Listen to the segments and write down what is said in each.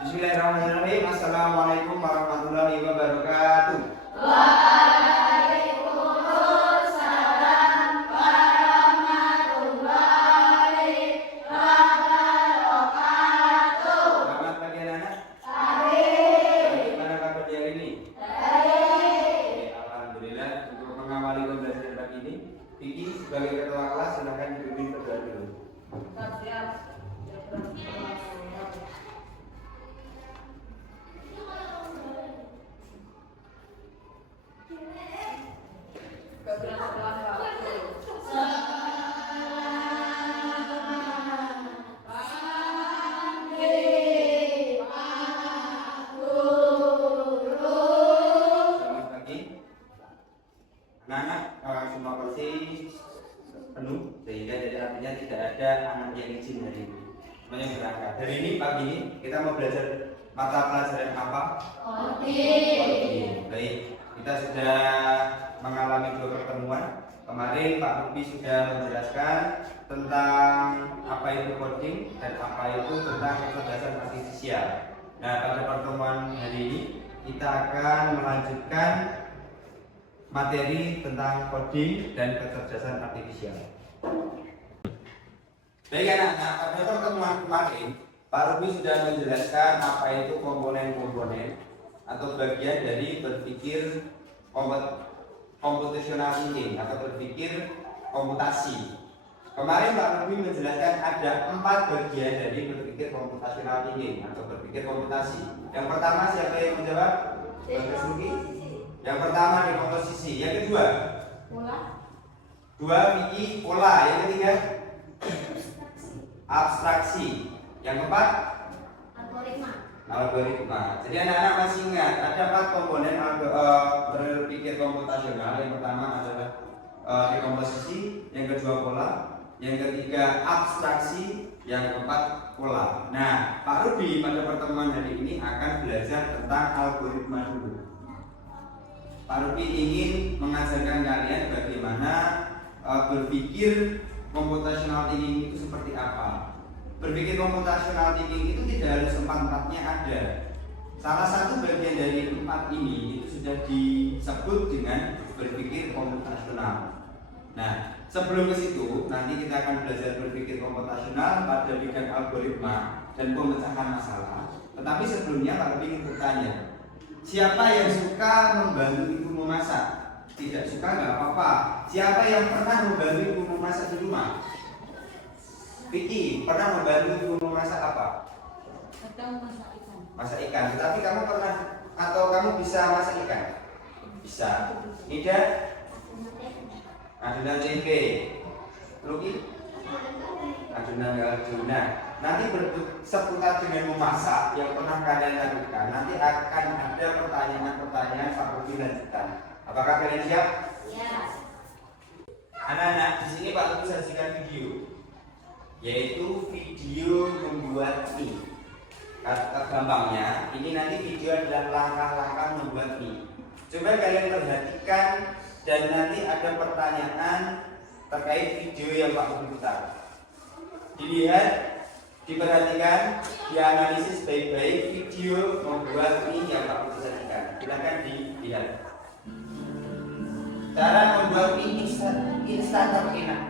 Bismillahirrahmanirrahim. Assalamualaikum warahmatullahi wabarakatuh. Waalaikumsalam warahmatullahi wabarakatuh. Selamat pagi anak-anak. Baik. Bagaimana kabar di hari ini? Baik. Oke, alhamdulillah. Untuk mengawali pembelajaran pagi ini, Vicky sebagai ketua kelas silakan dipimpin berdoa dulu. Selamat pagi. Anak-anak semua kursi penuh sehingga jadi artinya tidak ada anak yang izin hari ini. Semuanya berangkat. Hari ini pagi ini kita mau belajar mata pelajaran apa? Coding. Baik, kita sudah mengalami 2 pertemuan. Kemarin Pak Ruby sudah menjelaskan tentang apa itu coding dan apa itu tentang kecerdasan artifisial. Nah, pada pertemuan hari ini kita akan melanjutkan materi tentang coding dan kecerdasan artifisial. Baik anak-anak, pada pertemuan kemarin Pak Ruby sudah menjelaskan apa itu komponen-komponen atau bagian dari berpikir computational thinking atau berpikir komputasi. Kemarin Pak Ruby menjelaskan ada 4 bagian dari berpikir computational thinking atau berpikir komputasi. Yang pertama siapa yang menjawab? Sugi. Yang pertama dekomposisi. Yang kedua? Vicky, pola. Yang ketiga? Abstraksi. Yang keempat? Algoritma. Jadi anak-anak masih ingat ada 4 komponen berpikir komputasional. Yang pertama adalah dekomposisi, yang kedua pola, yang ketiga abstraksi, yang keempat pola. Nah, Pak Ruby pada pertemuan hari ini akan belajar tentang algoritma dulu. Pak Ruby ingin mengajarkan kalian bagaimana berpikir computational thinking itu seperti apa. Berpikir computational thinking itu tidak harus 4-4-nya ada. Salah satu bagian dari 4 ini itu sudah disebut dengan berpikir komputasional. Nah, sebelum ke situ, nanti kita akan belajar berpikir komputasional pada bidang algoritma dan pemecahan masalah. Tetapi sebelumnya Pak ingin bertanya, siapa yang suka membantu ibu memasak? Tidak suka nggak apa-apa. Siapa yang pernah membantu ibu memasak di rumah? Vicky, pernah membantu ibu memasak apa? Masak ikan. Tetapi kamu pernah atau kamu bisa masak ikan? Bisa. Nida? Adonan tempe. Luki? Adonan. Nanti seputar dengan memasak yang pernah kalian lakukan. Nanti akan ada pertanyaan-pertanyaan Pak Ruby lanjutan. Apakah kalian siap? Ya. Anak-anak, di sini Pak Ruby sajikan video, yaitu video membuat mie. Kata gampangnya, ini nanti video adalah langkah-langkah membuat mie. Coba kalian perhatikan dan nanti ada pertanyaan terkait video yang Pak Ruby putar. Dilihat, diperhatikan, dianalisis baik-baik video membuat mie yang Pak Ruby sajikan. Silakan dilihat. Cara membuat mie instan terenak.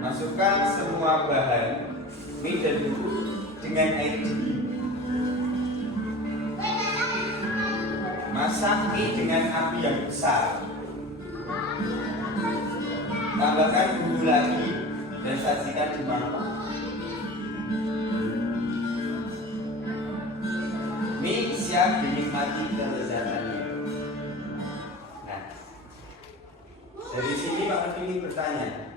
Masukkan semua bahan mie dan bubuk dengan air dingin. Masak mie dengan api yang besar. Tambahkan bumbu lagi dan sajikan di mangkok. Mie siap dinikmati kelezatannya. Nah, dari sini Pak Ruby ingin bertanya,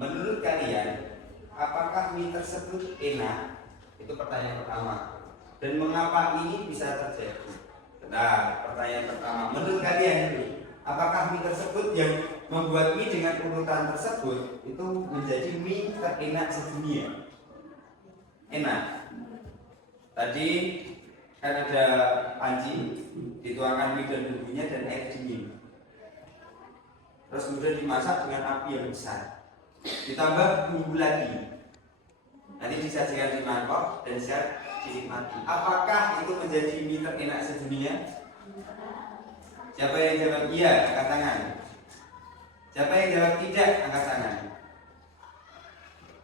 menurut kalian, apakah mie tersebut enak? Itu pertanyaan pertama. Dan mengapa ini bisa terjadi? Nah, pertanyaan pertama, menurut kalian apakah mie tersebut yang membuat mie dengan urutan tersebut itu menjadi mie terenak sedunia? Enak. Tadi kan ada panci, dituangkan mie dan bumbunya dan air dingin. Terus kemudian dimasak dengan api yang besar. Ditambah bumbu lagi. Nanti disajikan di mangkok dan siap dinikmati. Apakah itu menjadi mie terenak sedunia? Siapa yang jawab iya, angkat tangan. Siapa yang jawab tidak, angkat tangan.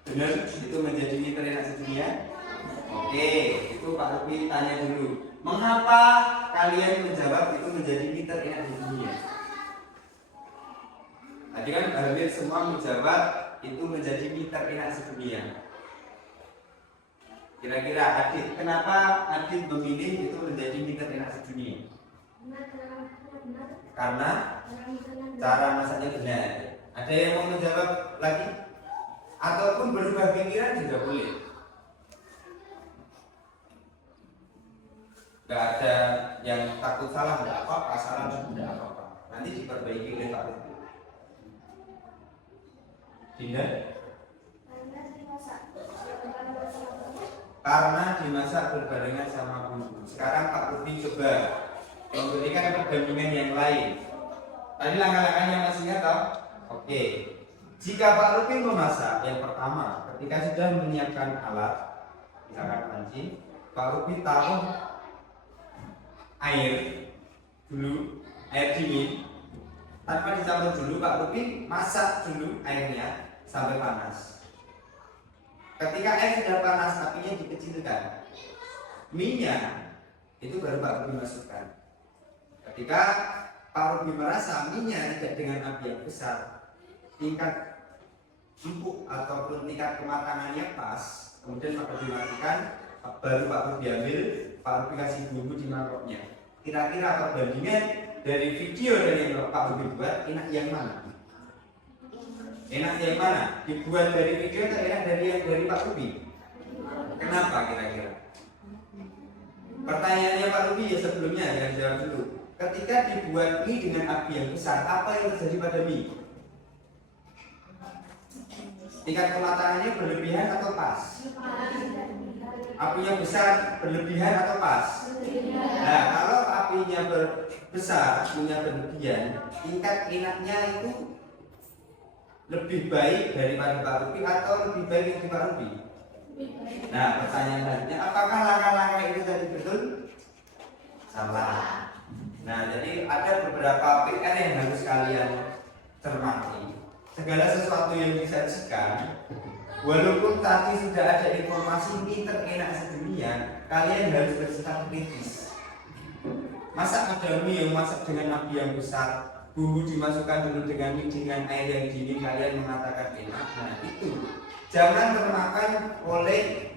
Benar, itu menjadi mie terenak sedunia? Oke, itu Pak Rupi tanya dulu. Mengapa kalian menjawab itu menjadi mie terenak di dunia? Tadi kan hampir semua menjawab itu menjadi mie terenak sedunia. Kira-kira Adit, kenapa Adit memilih itu menjadi mie terenak sedunia? Karena cara masaknya benar. Ada yang mau menjawab lagi? Ataupun berubah pikiran juga boleh. Gak ada yang takut salah, gak apa-apa, salah juga gak apa-apa. Nanti diperbaiki oleh Pak Rupi. Dinda? Karena dimasak berbarengan sama bumbu. Sekarang Pak Rupi coba memberikan perbandingan yang lain. Tadi langkah-langkahnya masih ingat toh? Oke. Jika Pak Rupi memasak, yang pertama, ketika sudah menyiapkan alat, misalkan panci, Pak Rupi taruh air dulu, air dingin, tanpa dicampur dulu. Pak Rupi masak dulu airnya sampai panas. Ketika air sudah panas, apinya dikecilkan, mie-nya itu baru Pak Rupi masukkan. Ketika Pak Rupi merasa mie-nya tidak dengan api yang besar, tingkat empuk ataupun tingkat kematangannya pas, kemudian Pak Rupi matikan, baru Pak Rupi ambil, Pak Rupi kasih bumbu di mangkoknya. Kira-kira perbandingan dari video dan yang Pak Rupi buat, enak yang mana? Enak yang mana? Dibuat dari video atau enak dari Pak Rupi? Kenapa kira-kira? Pertanyaannya Pak Rupi ya sebelumnya, yang jawab dulu. Ketika dibuat mie dengan api yang besar, apa yang terjadi pada mie? Tingkat kematangannya berlebihan atau pas? Apinya besar berlebihan atau pas? Nah, kalau apinya besar, apinya berlebihan, tingkat enaknya itu lebih baik daripada Pak Rupi atau lebih baik dari Pak Rupi? Nah, pertanyaan selanjutnya, apakah langkah-langkah itu tadi betul? Salah. Nah, jadi ada beberapa PR yang harus kalian cermati. Segala sesuatu yang disajikan, walaupun tadi sudah ada informasi mie terenak sedunia, kalian harus bersikap kritis. Masa ada mie yang masak dengan api yang besar, bumbu dimasukkan dulu dengan mie dengan air yang dingin, kalian mengatakan enak. Nah itu, jangan termakan oleh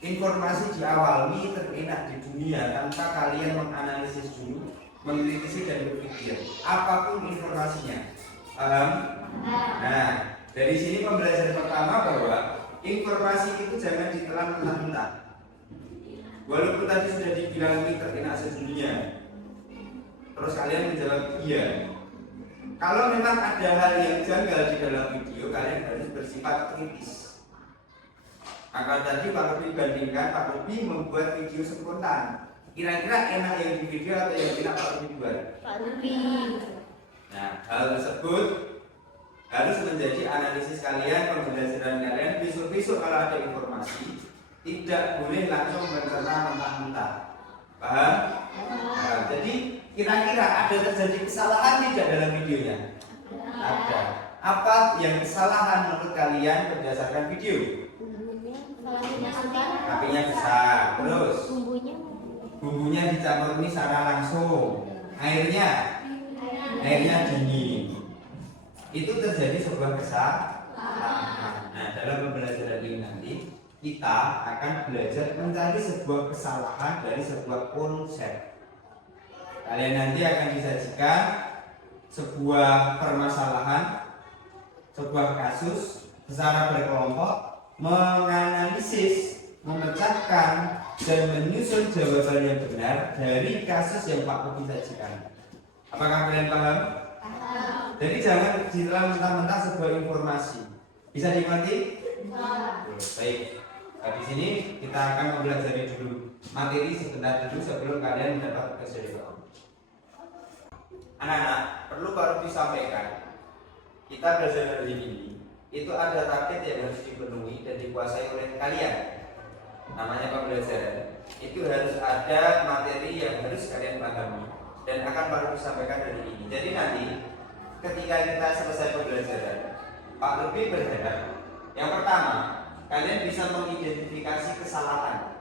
informasi di awal mie terenak di dunia tanpa kalian menganalisis dulu, mengkritisi dan berpikir apapun informasinya. Paham? Nah, dari sini pembelajaran pertama bahwa informasi itu jangan ditelan mentah-mentah. Walaupun tadi sudah dibilang mie terenak sedunia, terus kalian menjawab iya. Kalau memang ada hal yang janggal di dalam video, kalian harus bersifat kritis. Maka tadi Pak Rupi bandingkan, Pak Rupi membuat video spontan. Kira-kira enak yang di video atau yang tidak Pak Rupi buat? Pak Rupi. Nah, hal tersebut harus menjadi analisis kalian, pembelajaran kalian. Besok-besok kalau ada informasi, tidak boleh langsung mencerna mentah-mentah. Paham? Nah, jadi kira-kira ada terjadi kesalahan tidak dalam videonya? Ada. Apa yang kesalahan menurut kalian berdasarkan video? Apinya besar. Terus bumbunya dicampur mie secara langsung. Airnya dingin. Itu terjadi sebuah kesalahan. Nah, dalam pembelajaran ini nanti kita akan belajar mencari sebuah kesalahan dari sebuah konsep. Kalian nanti akan disajikan sebuah permasalahan, sebuah kasus secara berkelompok, menganalisis, memecahkan, dan menyusun jawaban yang benar dari kasus yang Pak Rupi sajikan. Apakah kalian paham? Jadi jangan ditelan mentah-mentah sebuah informasi. Bisa dimengerti? Baik. Nah, di sini kita akan mempelajari dulu materi sebentar dulu sebelum kalian mendapat tugas dari Pak. Anak-anak, perlu baru disampaikan, kita belajar hari ini itu ada target yang harus dipenuhi dan dikuasai oleh kalian. Namanya pembelajaran. Itu harus ada materi yang harus kalian pahami dan akan baru disampaikan hari ini. Jadi nanti ketika kita selesai pembelajaran, Pak lebih berharap yang pertama, kalian bisa mengidentifikasi kesalahan.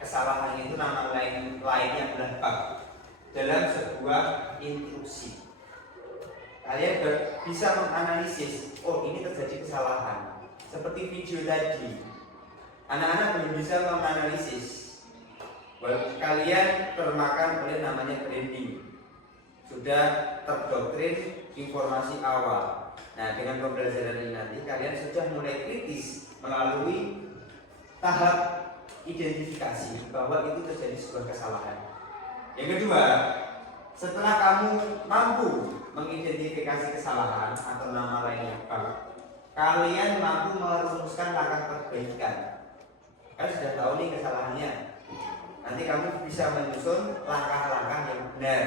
Kesalahan itu nama lainnya adalah bug dalam sebuah instruksi. Kalian bisa menganalisis, oh ini terjadi kesalahan. Seperti video tadi, anak-anak belum bisa menganalisis. Kalian termakan oleh namanya branding. Sudah terdoktrin informasi awal. Nah, dengan pembelajaran ini nanti kalian sudah mulai kritis melalui tahap identifikasi bahwa itu terjadi sebuah kesalahan. Yang kedua, setelah kamu mampu mengidentifikasi kesalahan atau nama lainnya apa, kalian mampu merumuskan langkah perbaikan. Kalian sudah tahu nih kesalahannya. Nanti kamu bisa menyusun langkah-langkah yang benar.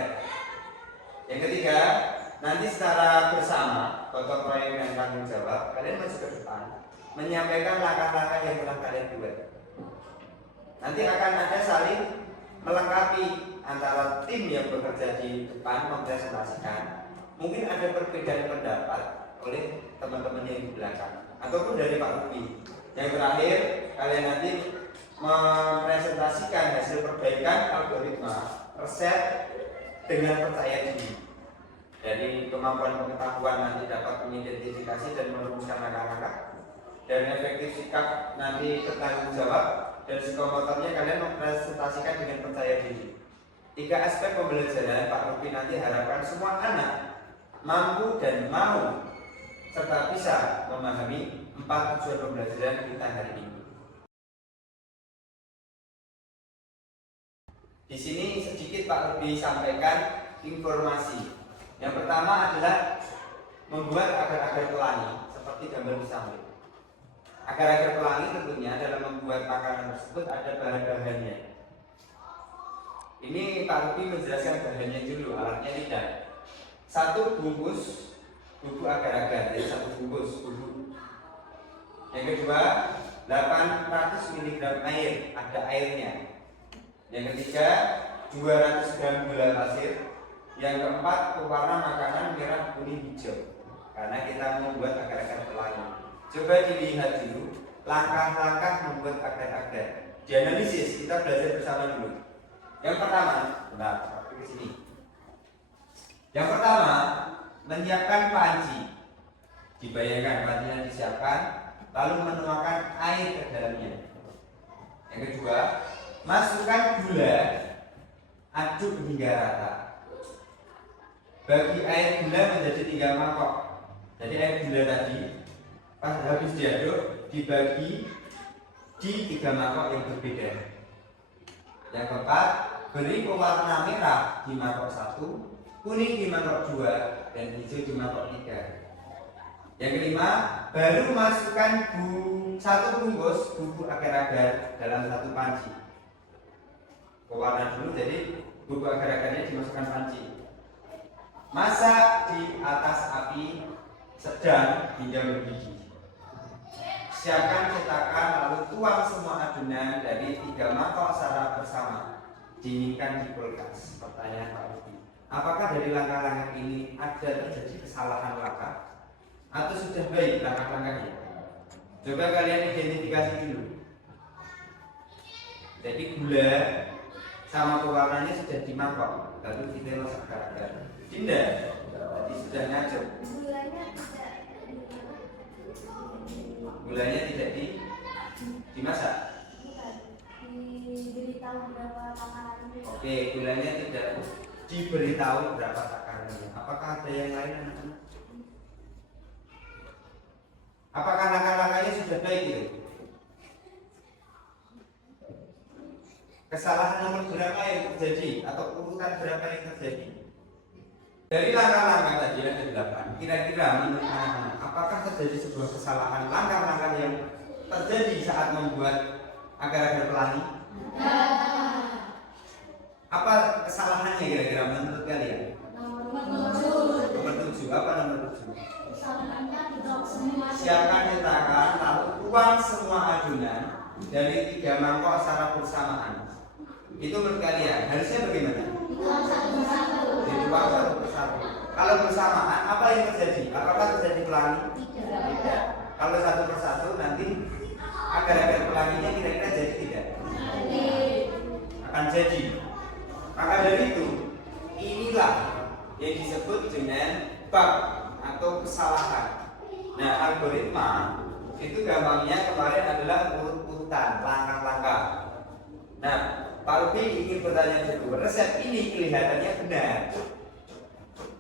Yang ketiga, nanti secara bersama gotong royong dan tanggung jawab, kalian masuk ke depan menyampaikan langkah-langkah yang telah kalian buat. Nanti akan ada saling melengkapi antara tim yang bekerja di depan mempresentasikan. Mungkin ada perbedaan pendapat oleh teman-teman yang di belakang ataupun dari Pak Rupi. Yang terakhir, kalian nanti mempresentasikan hasil perbaikan algoritma resep dengan percaya diri. Jadi kemampuan pengetahuan nanti dapat mengidentifikasi dan merumuskan langkah-langkah, dan efektif sikap nanti bertanggung jawab, dan psikomotornya kalian mempresentasikan dengan percaya diri. 3 aspek pembelajaran Pak Rupi nanti harapkan semua anak mampu dan mau serta bisa memahami 4 tujuan pembelajaran kita hari ini. Di sini sedikit Pak Rupi sampaikan informasi. Yang pertama adalah membuat agar-agar pelangi seperti gambar di samping. Agar-agar pelangi tentunya dalam membuat makanan tersebut ada bahan-bahannya. Ini Pak Rupi menjelaskan bahannya dulu, alatnya tidak. 1 bungkus bubuk agar-agar, jadi 1 bungkus bubuk. Yang kedua, 800 mg air, ada airnya. Yang ketiga, 200 gram gula pasir. Yang keempat, pewarna makanan merah, kuning, hijau. Karena kita membuat agar-agar pelangi. Coba dilihat dulu langkah-langkah membuat agar-agar. Dianalisis, kita belajar bersama dulu. Yang pertama, ke sini. Yang pertama, menyiapkan panci. Dibayangkan pancinya disiapkan, lalu menuangkan air ke dalamnya. Yang kedua, masukkan gula, aduk hingga rata. Bagi air gula menjadi 3 mangkok. Jadi air gula tadi pas habis diaduk dibagi di 3 mangkok yang berbeda. Yang keempat, beri pewarna merah di mangkok 1, kuning di mangkok 2, dan hijau di mangkok 3. Yang kelima, baru masukkan 1 bungkus bubuk agar-agar dalam 1 panci. Pewarna dulu, jadi bubuk agar-agarnya dimasukkan panci. Masak di atas api sedang hingga mendidih. Siapkan cetakan lalu tuang semua adonan dari 3 mangkok secara bersama. Dinginkan di kulkas. Pertanyaan Pak Rupi, apakah dari langkah-langkah ini ada terjadi kesalahan langkah atau sudah baik langkah-langkahnya? Coba kalian identifikasi dulu. Jadi gula sama pewarnanya sudah di mangkok, lalu kita masak agar-agar. Tidak, tadi sudah ngacau. Gulanya tidak dimasak. Diberitahu berapa takarannya. Oke, gulanya tidak diberitahu berapa takarannya. Apakah ada yang lain anak-anak? Apakah langkah-langkahnya sudah baik itu? Kesalahan nomor berapa yang terjadi atau urutan berapa yang terjadi? Dari langkah-langkah tadi ada 8. Kira-kira menurut anak-anak, apakah terjadi sebuah kesalahan langkah-langkah yang terjadi saat saat membuat agar-agar pelangi? Apa kesalahannya kira-kira menurut kalian? Nomor 7. Apa nomor 7? Siapkan cetakan lalu tuang semua adonan dari 3 mangkok secara bersamaan. Itu menurut kalian harusnya bagaimana? Dituang satu persatu. Kalau bersamaan apa yang terjadi? Apakah terjadi pelangi? Tidak. Kalau satu persatu nanti agar-agar pelanginya kira-kira jadi tidak? Akan jadi. Maka dari itu inilah yang disebut dengan bug atau kesalahan. Nah, algoritma itu gampangnya kemarin adalah urut-urutan langkah-langkah. Nah, Pak Ruby ingin bertanya dulu, resep ini kelihatannya benar,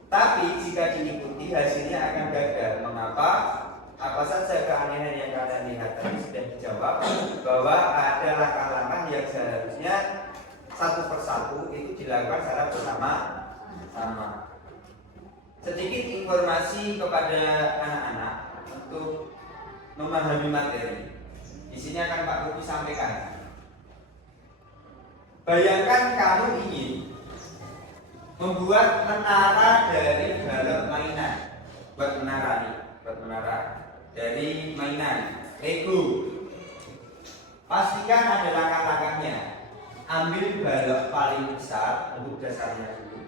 tapi jika diikuti hasilnya akan gagal. Mengapa? Apa saja keanehan yang kalian lihat tadi sudah dijawab, bahwa ada langkah-langkah yang seharusnya satu persatu itu dilakukan secara bersama-sama. Sedikit informasi kepada anak-anak untuk memahami materi. Di sini akan Pak Ruby sampaikan. Bayangkan kamu ingin membuat menara dari balok mainan. Buat menara dari mainan Lego. Pastikan ada langkah-langkahnya. Ambil balok paling besar untuk dasarnya dulu.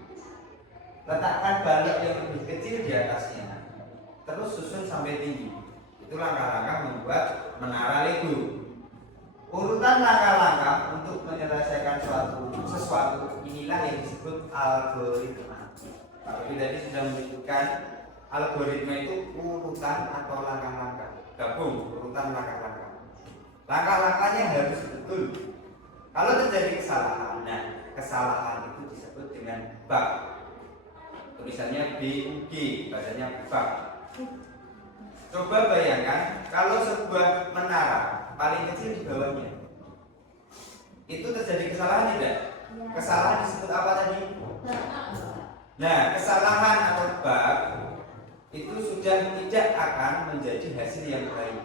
Letakkan balok yang lebih kecil di atasnya. Terus susun sampai tinggi. Itu langkah-langkah membuat menara Lego. Urutan langkah-langkah untuk menyelesaikan sesuatu inilah yang disebut algoritma. Kalau tadi sudah menyebutkan algoritma itu urutan atau langkah-langkah. Gabung urutan langkah-langkah. Langkah-langkahnya harus betul. Kalau terjadi kesalahan, nah kesalahan itu disebut dengan bug. Tulisannya BUG, bacanya bug. Coba bayangkan kalau sebuah menara paling kecil di bawahnya itu terjadi kesalahan tidak? Kesalahan disebut apa tadi? Nah, kesalahan atau bug itu sudah tidak akan menjadi hasil yang baik.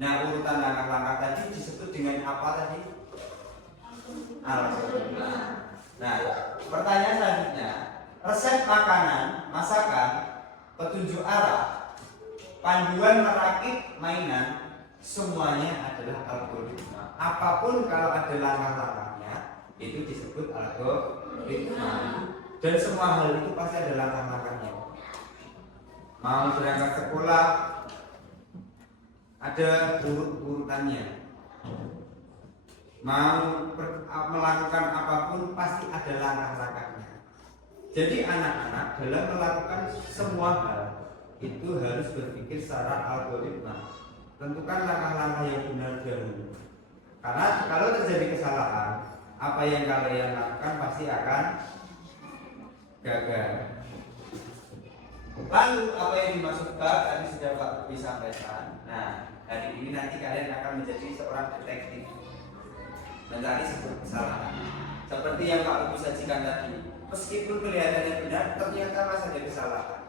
Nah, urutan langkah-langkah tadi disebut dengan apa tadi? Algoritma. Nah, pertanyaan selanjutnya, resep makanan, masakan, petunjuk arah, panduan merakit mainan, semuanya adalah algoritma. Apapun kalau ada langkah-langkahnya, itu disebut algoritma. Dan semua hal itu pasti ada langkah-langkahnya. Mau berangkat sekolah, ada urut-urutannya. Mau melakukan apapun pasti ada langkah-langkahnya. Jadi anak-anak dalam melakukan semua hal itu harus berpikir secara algoritma. Tentukan langkah-langkah yang benar dahulu. Karena kalau terjadi kesalahan, apa yang kalian lakukan pasti akan gagal. Lalu apa yang dimaksud bug tadi sudah Pak Ruby sampaikan. Nah, hari ini nanti kalian akan menjadi seorang detektif, mencari sebuah kesalahan. Seperti yang Pak Ruby sajikan tadi, meskipun kelihatannya benar, ternyata masih ada kesalahan.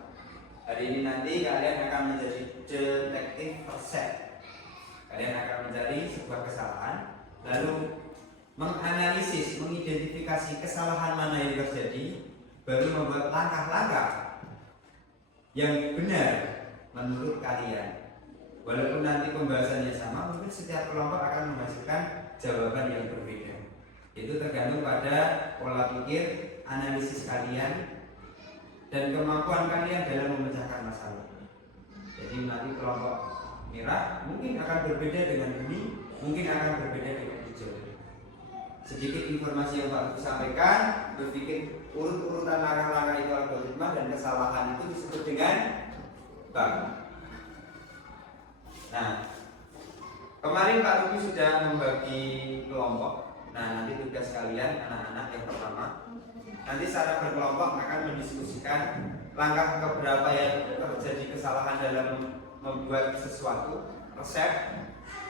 Hari ini nanti kalian akan menjadi detektif resep. Kalian akan mencari sebuah kesalahan, lalu menganalisis, mengidentifikasi kesalahan mana yang terjadi, baru membuat langkah-langkah yang benar menurut kalian. Walaupun nanti pembahasannya sama, mungkin setiap kelompok akan menghasilkan jawaban yang berbeda. Itu tergantung pada pola pikir, analisis kalian, dan kemampuan kalian dalam memecahkan masalah. Jadi nanti kelompok merah mungkin akan berbeda dengan ini, mungkin akan berbeda dengan hijau. Sedikit informasi yang Pak Ruby sampaikan, berpikir urut-urutan langkah-langkah itu algoritma, dan kesalahan itu disebut dengan bug. Nah, kemarin Pak Ruby sudah membagi kelompok. Nah, nanti tugas kalian anak-anak yang pertama, nanti secara berkelompok akan mendiskusikan langkah keberapa yang terjadi kesalahan dalam membuat sesuatu, resep.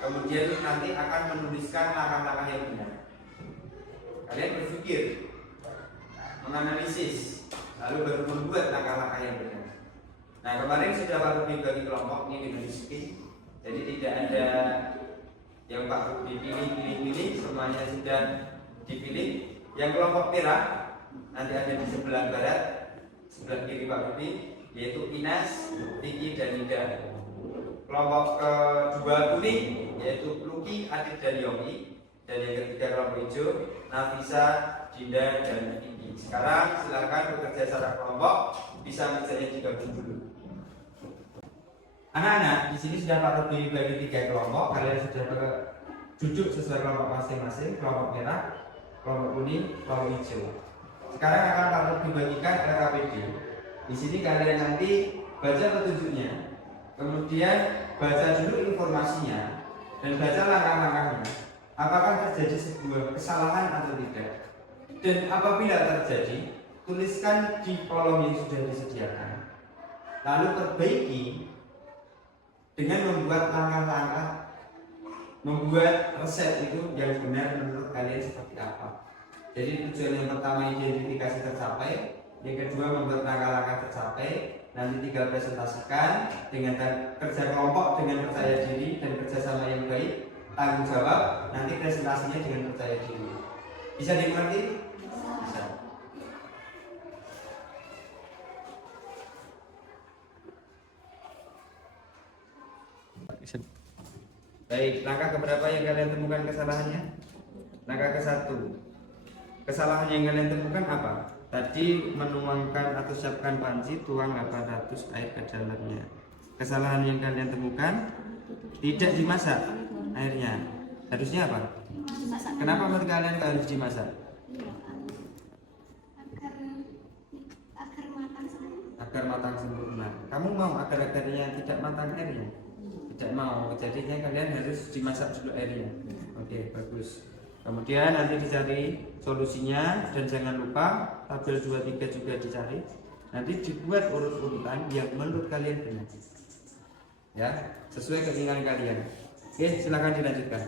Kemudian nanti akan menuliskan langkah-langkah yang benar. Kalian berpikir, menganalisis, lalu baru membuat langkah-langkah yang benar. Nah, kemarin sudah Pak Ruby bagi kelompok ini dengan disiplin. Jadi tidak ada yang Pak pilih, semuanya sudah dipilih. Yang kelompok merah nanti ada di sebelah barat, sebelah kiri Pak Budi, yaitu Ines, Vicky dan Ida. Kelompok kedua kuning yaitu Lucky, Adit dan Yogi. Dan yang ketiga kelompok hijau Nafisa, Dinda dan Vicky. Sekarang silakan bekerja secara kelompok, bisa misalnya digabung dulu. Anak-anak, di sini sudah Pak Budi bagi 3 kelompok. Kalian sudah duduk sesuai kelompok masing-masing, kelompok merah, kelompok kuning, kelompok hijau. Sekarang akan Pak Budi bagikan LKPD. Di sini kalian nanti baca petunjuknya, kemudian baca dulu informasinya dan baca langkah-langkahnya. Apakah terjadi sebuah kesalahan atau tidak? Dan apabila terjadi, tuliskan di kolom yang sudah disediakan. Lalu perbaiki dengan membuat langkah-langkah, membuat resep itu yang benar menurut kalian seperti apa. Jadi tujuan yang pertama identifikasi tercapai, yang kedua membuat langkah-langkah tercapai, nanti tinggal presentasikan dengan kerja kelompok dengan percaya diri dan kerjasama yang baik, tanggung jawab, nanti presentasinya dengan percaya diri. Bisa dimengerti? Bisa. Baik, langkah keberapa yang kalian temukan kesalahannya? Langkah ke-1. Kesalahan yang kalian temukan apa? Tadi menuangkan atau siapkan panci, tuang 800 air ke dalamnya. Kesalahan yang kalian temukan tidak dimasak airnya. Harusnya apa? Kenapa menurut kalian harus dimasak? Agar matang sempurna. Kamu mau agar-agarnya tidak matang airnya? Tidak mau, jadinya kalian harus dimasak dulu airnya. Oke, bagus. Kemudian nanti dicari solusinya dan jangan lupa tabel 23 juga dicari. Nanti dibuat urut-urutan yang menurut kalian benar. Ya, sesuai keinginan kalian. Oke, silakan dilanjutkan.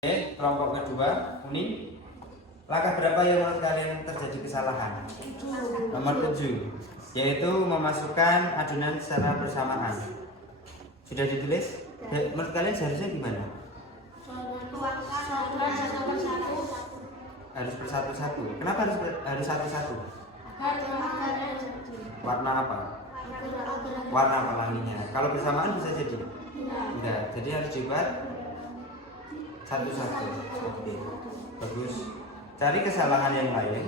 Oke, kelompok kedua kuning. Langkah berapa yang menurut kalian terjadi kesalahan? Nomor 7, yaitu memasukkan adonan secara bersamaan. Sudah ditulis? Menurut kalian seharusnya gimana? Harus bersatu-satu. Kenapa harus satu-satu? Warna apa? Warna pelanginya. Kalau bersamaan bisa jadi? Enggak. Jadi harus dibuat satu-satu. Oke. Bagus. Cari kesalahan yang lain.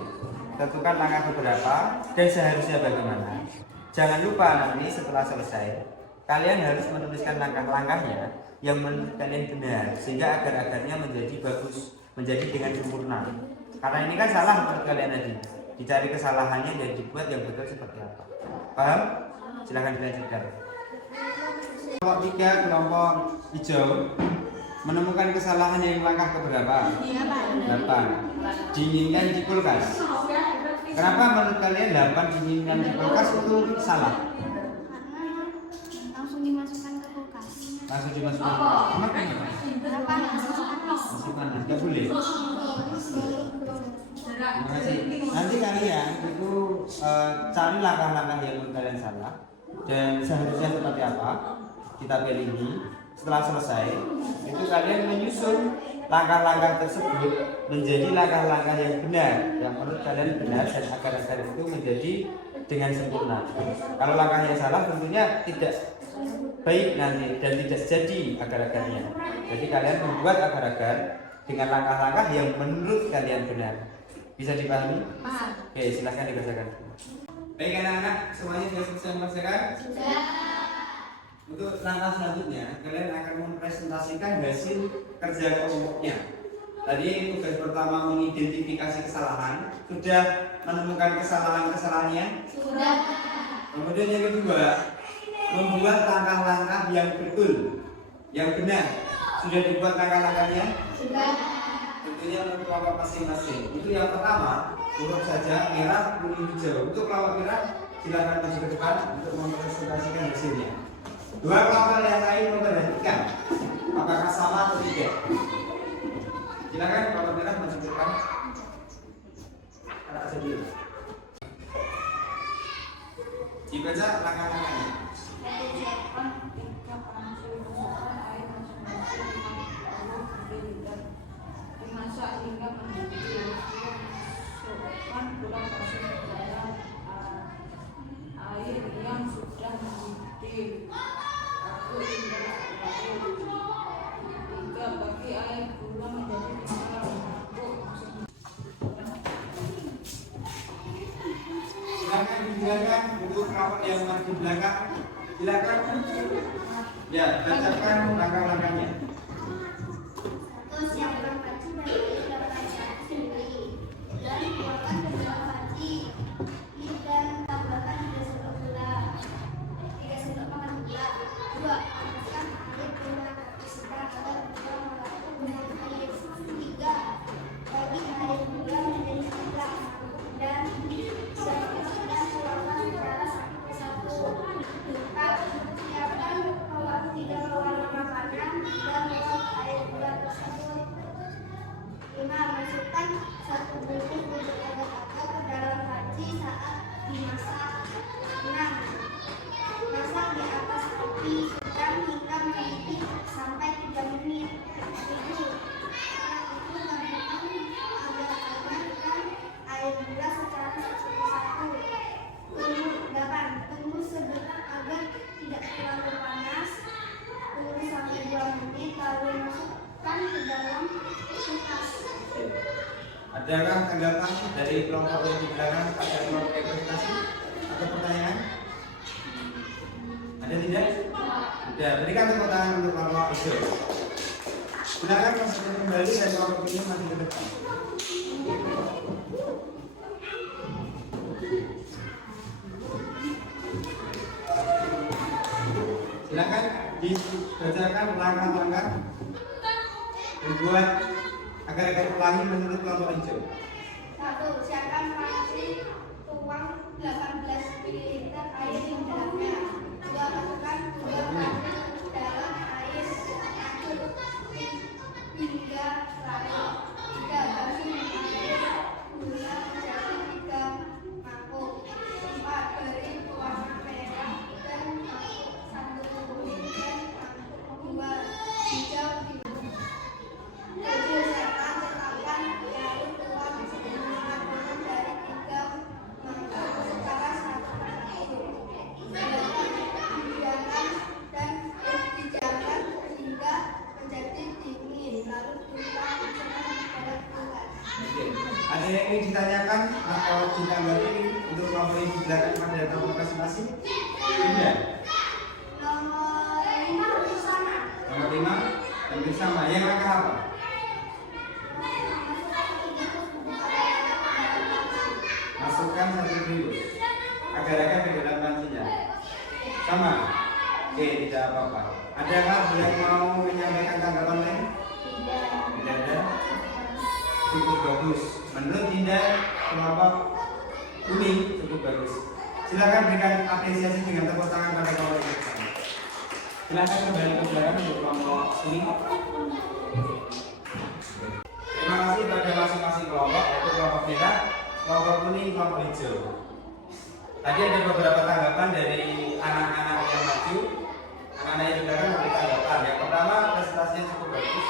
Tentukan langkah beberapa dan seharusnya bagaimana. Jangan lupa nanti setelah selesai kalian harus menuliskan langkah-langkahnya yang menurut kalian benar sehingga agar-agarnya menjadi bagus, menjadi dengan sempurna. Karena ini kan salah menurut kalian tadi. Dicari kesalahannya dan dibuat yang betul seperti apa. Paham? Silahkan dilanjutkan. Kelompok 3, kelompok hijau menemukan kesalahan yang langkah keberapa? 8. Dinginkan di kulkas. Kenapa menurut kalian 8 dinginkan di kulkas itu salah? Langsung dimasukkan ke kulkas. Langsung dimasukkan ke kulkas. Kenapa? Berapa Masih panas, nggak boleh. Terima kasih. Nanti kalian itu cari langkah-langkah yang menurut kalian salah dan seharusnya seperti apa kita pilih ini. Setelah selesai, itu kalian menyusun langkah-langkah tersebut menjadi langkah-langkah yang benar, yang menurut kalian benar dan agar-agar itu menjadi dengan sempurna. Kalau langkah yang salah tentunya tidak baik nanti dan tidak jadi agar-agarnya. Jadi kalian membuat agar-agar dengan langkah-langkah yang menurut kalian benar. Bisa dipahami? Oke, silahkan dikerjakan. Baik anak-anak, semuanya sudah selesai mengerjakan? Sudah. Untuk langkah selanjutnya, kalian akan mempresentasikan hasil kerja kelompoknya. Tadi tugas pertama mengidentifikasi kesalahan. Sudah menemukan kesalahan-kesalahannya? Sudah. Kemudian yang kedua, membuat langkah-langkah yang betul, yang benar. Sudah dibuat langkah-langkahnya? Sudah. Tentunya untuk kelompok masing-masing. Itu yang pertama, urut saja merah, kuning, hijau. Untuk kelompok merah, silakan maju ke depan untuk mempresentasikan hasilnya. Dua kelompok yang lain memperhatikan apakah sama atau tidak. Silakan kelompok merah maju ke depan. Anak dulu. Dibaca langkah-langkahnya. silakan untuk kelompok yang masih di belakang. Silakan. Ya, bacakan langkah-langkahnya. Siapkan panci dan ikat panci sendiri dan buatkan kedua panci dan tambahkan 3 sendok gula 3 sendok makan gula 2 panaskan air gula sedang agar gula melapuk dengan air 3 bagi air gula menjadi sedang dan siapkan tuangkan secara satu persatu 4 siapkan 3 pewarna makanan dan buat air gula tersebut 5. Masukkan 1 bungkus bubuk agar-agar ke dalam panci saat dimasak. 6. Masak di atas api sedang hingga mendidih sampai 3 menit. 7. Setelah itu tambahkan agar-agar dan air gula secara satu persatu. 8. Tunggu sebentar agar tidak terlalu panas. Tunggu sampai 2 menit lalu masukkan ke dalam kulkas. Adakah tanggapan dari kelompok yang di belakang pada kelompok presentasi atau pertanyaan? Ada tidak? Ada. Berikan tepuk tangan untuk kelompok hijau. Silakan masukkan kembali dan kelompok ini masih ke depan. Silakan dibacakan langkah-langkah dibuat agar pelangi menurut kelompok hijau. 1. Siapkan panci, tuang 18 ml air di dalamnya. 2. Masukkan 2 panci ke dalam air aduk hingga larut. 3. Bagi air gula menjadi 3 mangkuk. 4. Beri pewarna merah dan mangkuk 1 kuning dan mangkuk 2 hijau di 7. Letakkan larut tuang setengah adonan dari 3 mangkuk secara satu persatu. 8. Didiamkan hingga menjadi dingin, lalu tuang setengah dalam kulkas. Ada yang ingin ditanyakan atau ditambahkan untuk kelompok yang di belakang pada kelompok masing-masing? Tidak. Nomor 5 hampir sama. Nomor 5 hampir sama. Yang langkah apa? Masukkan 1 bungkus agar-agar di dalam pancinya. Sama? Oke, tidak apa-apa. Adakah yang mau menyampaikan tanggapan lain? Tidak ada? Cukup bagus. Menurut Dinda, kelompok kuning cukup bagus. Silakan berikan apresiasi dengan tepuk tangan pada kelompok ini. Silakan kembali ke belakang untuk kelompok kuning. Terima kasih pada masing-masing kelompok, yaitu kelompok merah, kelompok kuning, kelompok hijau. Tadi ada beberapa tanggapan dari anak-anak yang maju. Anak-anak yang di belakang memberi tanggapan. Yang pertama, presentasinya cukup bagus.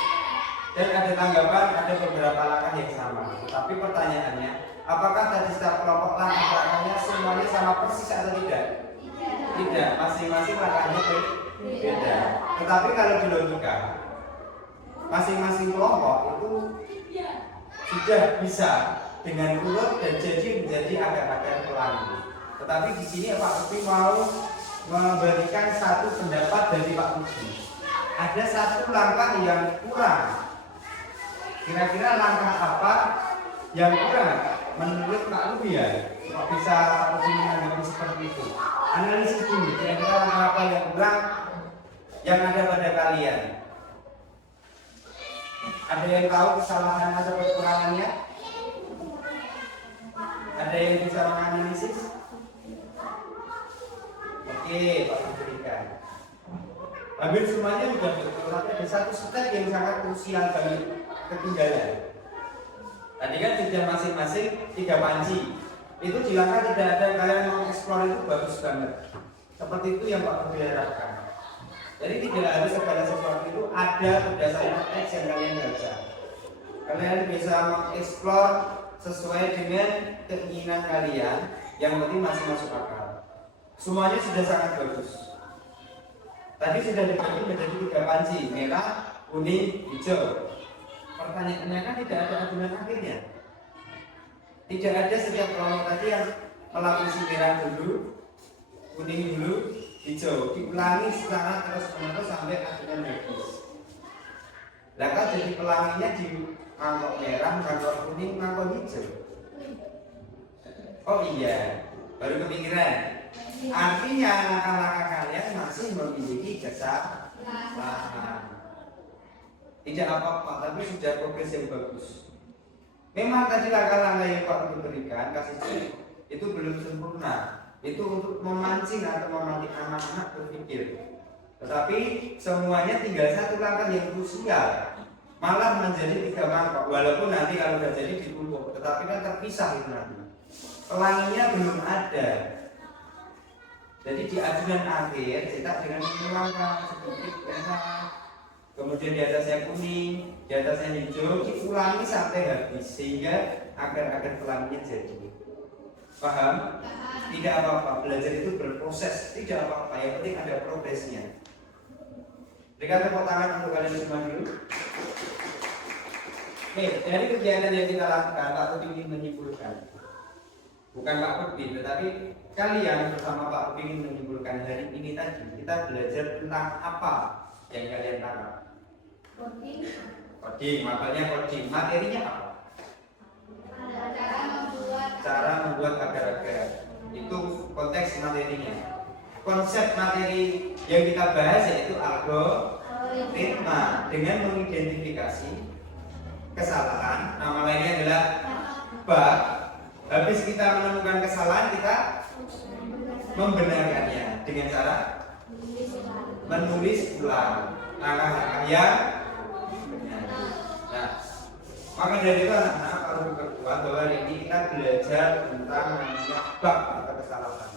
Dan ada tanggapan, ada beberapa langkah yang sama. Tapi pertanyaannya, apakah tadi setiap kelompok langkah-langkahnya semuanya sama persis atau tidak? Tidak, masing-masing langkahnya berbeda. Tetapi kalau di logika, masing-masing kelompok itu sudah bisa dengan urut dan jadi menjadi agar-agar pelangi. Tetapi di sini Pak Upi mau memberikan satu pendapat dari Pak Upi. Ada satu langkah yang kurang. Kira-kira langkah apa yang kurang menurut Pak Upi ya? Kok bisa Pak Upi menanggapi seperti itu? Analisis dulu. Kira-kira langkah apa yang kurang yang ada pada kalian? Ada yang tahu kesalahan atau kekurangannya? Ada yang bisa menganalisis? Oke, Pak berikan. Hampir semuanya sudah betul, tapi ada satu step yang sangat krusial bagi ketinggalan. Tadi kan sudah masing-masing 3 panci. Itu di langkah tidak ada kalian mau eksplor itu bagus banget. Seperti itu yang Pak Budi harapkan. Jadi tidak harus segala sesuatu itu ada berdasarkan teks yang kalian baca. Kalian bisa mengeksplor sesuai dengan keinginan kalian, yang penting masih masuk akal. Semuanya sudah sangat bagus. Tadi sudah dibagi menjadi 3 panci, merah, kuning, hijau. Pertanyaannya kan tidak ada adonan akhirnya. Tidak ada setiap kelompok tadi yang melapisi merah dulu, kuning dulu, hijau. Diulangi secara terus-menerus sampai akhirnya habis. Lah kan jadi pelanginya di mangkok merah, mangkok kuning, mangkok hijau. Oh iya, baru kepikiran. Artinya langkah-langkah kalian masih memiliki kesalahan. Tidak apa-apa, tapi sudah progres yang bagus. Memang tadi langkah-langkah yang Pak Guru berikan, kasih contoh, itu belum sempurna. Itu untuk memancing atau memantik anak-anak berpikir. Tetapi semuanya tinggal satu langkah yang krusial. Malah menjadi 3 mangkok. Walaupun nanti kalau sudah jadi ditumpuk, tetapi kan terpisah itu nanti. Pelanginya belum ada. Jadi di ajudan akhir cetak dengan langkah sedikit ya. Kemudian di atasnya kuning, di atasnya hijau, diulangi sampai habis sehingga agar pelanginya jadi. Paham? Tidak apa-apa, belajar itu berproses, tidak apa-apa, yang penting ada progresnya. Berikan tepuk tangan untuk kalian semua dulu. Oke, dari kegiatan yang kita lakukan, Pak Rupi ingin menyimpulkan. Bukan Pak Rupi, tetapi kalian bersama Pak Rupi ingin menyimpulkan hari ini tadi kita belajar tentang apa yang kalian tangkap. Coding, makanya coding. Materinya apa? Cara membuat agar-agar. Itu konteks materinya. Konsep materi yang kita bahas yaitu algoritma dengan mengidentifikasi kesalahan. Nama lainnya adalah bug. Habis kita menemukan kesalahan, kita membenarkannya dengan cara menulis ulang langkah-langkah yang benar. Nah, maka dari itu anak-anak harus berkuat bahwa hari ini kita belajar tentang namanya bug atau kesalahan.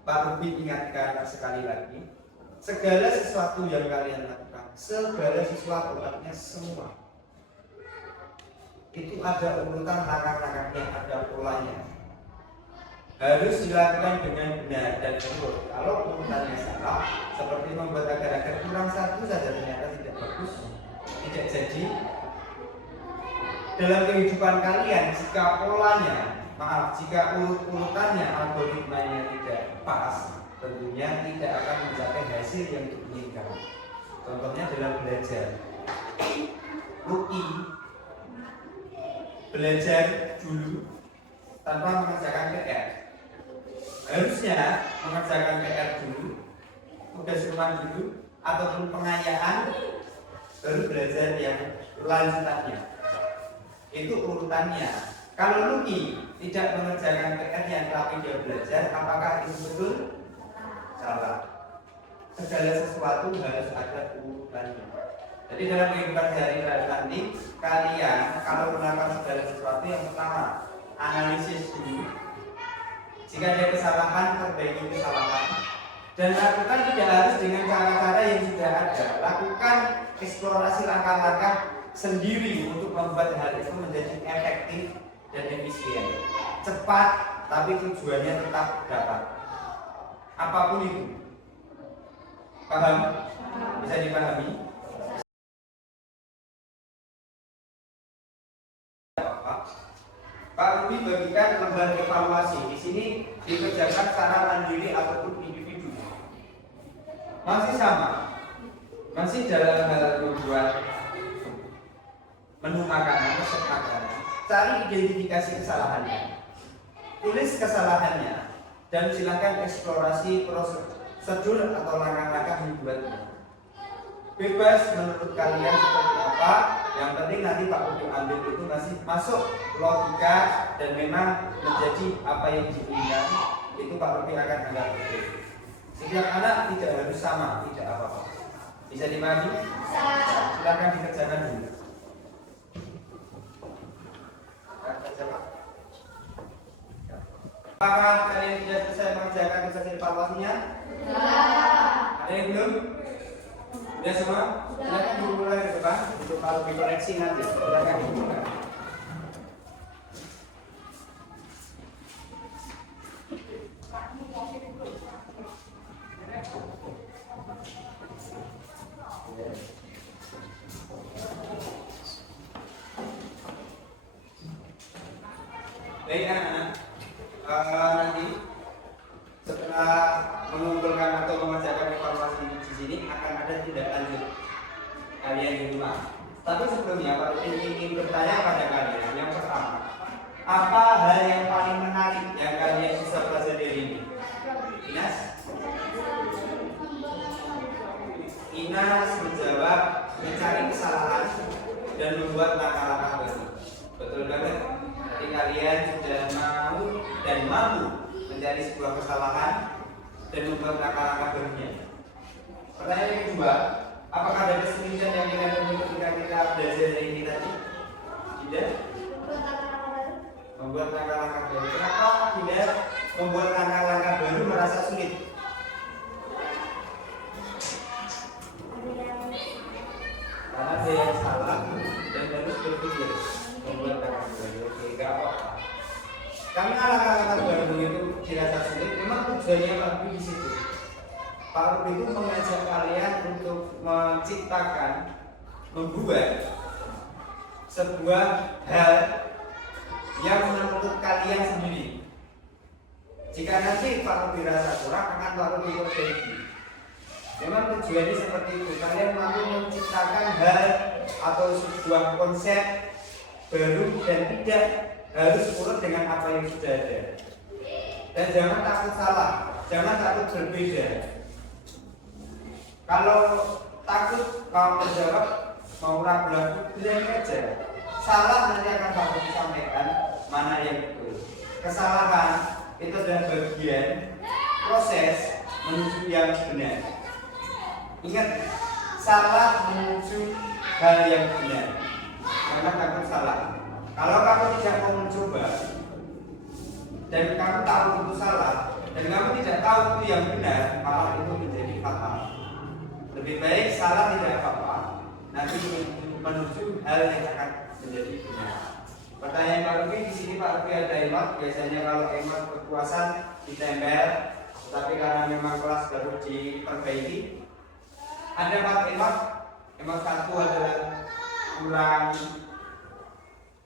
Pak Rubi ingatkan sekali lagi, segala sesuatu yang kalian lakukan, segala sesuatu artinya semua, itu ada urutan langkah-langkahnya, ada polanya. Harus dilakukan dengan benar dan betul. Kalau urutannya salah, seperti membuat agar-agar kurang satu saja ternyata tidak bagus, tidak jadi. Dalam kehidupan kalian, jika polanya, jika urutannya, algoritmanya tidak pas, tentunya tidak akan mencapai hasil yang diinginkan. Contohnya dalam belajar. Ruki belajar dulu tanpa mengerjakan PR. Harusnya mengerjakan PR dulu, tugas rumah dulu, ataupun pengayaan, baru belajar yang lanjutannya. Itu urutannya. Kalau Luki tidak mengerjakan PR yang tapi dia belajar, apakah itu betul? Salah. Segala sesuatu harus ada urutannya. Jadi dalam kehidupan sehari-hari nanti, kalian kalau melakukan segala sesuatu, yang pertama analisis dulu. Jika ada kesalahan, perbaiki kesalahan. Dan lakukan tidak harus dengan cara-cara yang sudah ada. Lakukan eksplorasi langkah-langkah sendiri untuk membuat hal itu menjadi efektif dan efisien. Cepat, tapi tujuannya tetap dapat. Apapun itu. Paham? Bisa dipahami? Pak Rubi bagikan lembar evaluasi. Di sini dikerjakan secara mandiri ataupun individu. Masih sama. Masih dalam hal membuat menu makanan, resep makanan. Cari identifikasi kesalahannya. Tulis kesalahannya dan silakan eksplorasi prosedur atau langkah-langkah membuatnya. Bebas menurut kalian seperti apa. Yang penting nanti Pak Rubi ambil itu masih masuk logika dan memang menjadi apa yang diinginkan, itu Pak Rubi akan anggap betul. Setiap anak tidak harus sama, tidak apa-apa. Bisa dipahami? Silakan dikerjakan dulu. Apakah kalian sudah selesai mengerjakan tugas evaluasinya? Ada yang belum? Sudah semua? Silakan dimulai ke depan untuk kalau dikoreksi nanti. Silakan dimulai. Baik anak-anak, nanti kalian di rumah. Tapi sebelumnya Pak Rudi ingin bertanya pada kalian. Yang pertama, apa hal yang paling menarik yang kalian bisa pelajari hari ini? Inas? Inas menjawab mencari kesalahan dan membuat langkah-langkah baru. Betul banget. Jadi kalian sudah mau dan mampu mencari sebuah kesalahan dan membuat langkah-langkah barunya. Pertanyaan yang kedua, apakah ada kesulitan yang kita temui ketika kita belajar dari ini tadi? Tidak. Membuat langkah-langkah baru. Kenapa tidak membuat langkah-langkah baru merasa sulit? Karena ada yang salah dan harus berpikir membuat langkah baru. Oke, gak apa-apa. Karena langkah-langkah baru itu dirasa sulit, memang tujuannya Pak di situ. Pak Rudi itu mengajak kalian untuk menciptakan, membuat sebuah hal yang menurut kalian sendiri. Jika nanti Pak Rudi rasa kurang, akan Pak Rudi perbaiki. Memang tujuannya seperti itu. Kalian mampu menciptakan hal atau sebuah konsep baru dan tidak harus urut dengan apa yang sudah ada. Dan jangan takut salah, jangan takut berbeda. Kalau takut mau menjawab, mau ragu-ragu, bilang aja. Salah nanti akan Pak Rudi sampaikan mana yang betul. Kesalahan itu adalah bagian proses menuju yang benar. Ingat, salah menuju hal yang benar. Jangan takut salah. Kalau kamu tidak mau mencoba dan kamu tahu itu salah dan kamu tidak tahu itu yang benar, malah itu menjadi fatal. Lebih baik salah tidak apa-apa, nanti menuju hal yang akan menjadi benar. Pertanyaan Pak Rudi, di sini Pak Rudi ada emot. Biasanya kalau emot berpuasan ditempel, tapi karena memang kelas baru diperbaiki, ada 4 emot. Emot 1 adalah kurang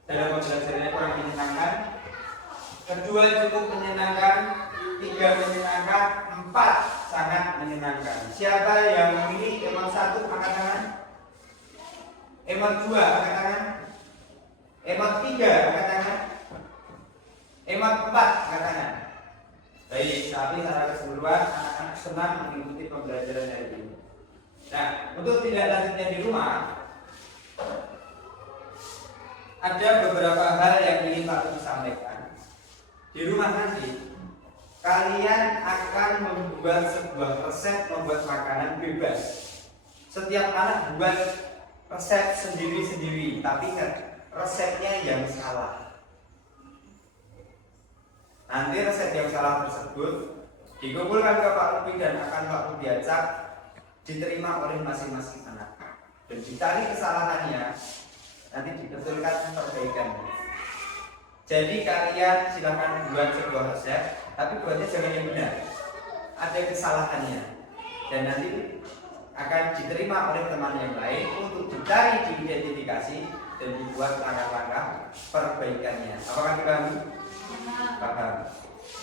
dalam pembelajarannya kurang menyenangkan. Kedua cukup menyenangkan. 3 menyenangkan. 4 sangat menyenangkan. Siapa yang memilih emot 1 angkat tangan? Emot 2 angkat tangan. Emot 3 angkat tangan. Emot 4 angkat tangan. Baik, tapi secara keseluruhan anak-anak senang mengikuti pembelajaran hari ini. Nah, untuk tidak lanjutnya di rumah, ada beberapa hal yang ingin Pak Rudi sampaikan. Di rumah nanti, kalian akan membuat sebuah resep membuat makanan bebas. Setiap anak buat resep sendiri-sendiri, tapi ingat, resepnya yang salah. Nanti resep yang salah tersebut dikumpulkan ke Pak Rudi dan akan Pak Rudi acak diterima oleh masing-masing anak. Dan dicari kesalahannya, nanti dibetulkan perbaikannya. Jadi kalian silakan buat sebuah resep, tapi buatnya jangan yang benar. Ada kesalahannya. Dan nanti akan diterima oleh teman yang lain untuk dicari, diidentifikasi dan dibuat langkah-langkah perbaikannya. Apakah dipahami? Paham.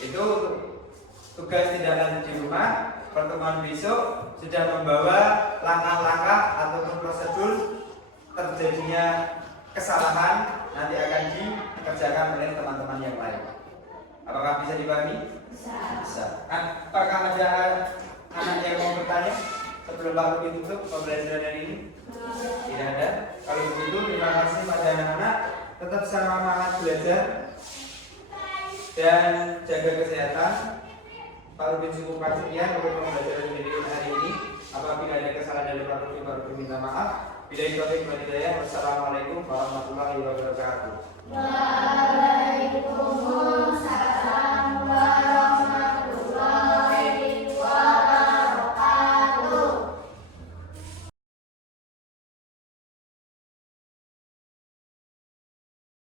Itu tugas tidak lanjut di rumah. Pertemuan besok sudah membawa langkah-langkah ataupun prosedur terjadinya kesalahan nanti akan dikerjakan oleh teman-teman yang lain. Apakah bisa dipahami? Bisa. Apakah ada anak yang mau bertanya sebelum Pak Rudi tutup pembelajaran hari ini? Tidak ada. Kalau begitu, terima kasih pada anak-anak. Tetap semangat belajar dan jaga kesehatan. Pak Rudi cukupkan sekian untuk pembelajaran hari ini. Apabila ada kesalahan dari Pak Rudi minta maaf. Bila itu Wassalamualaikum warahmatullahi wabarakatuh. Waalaikumsalam.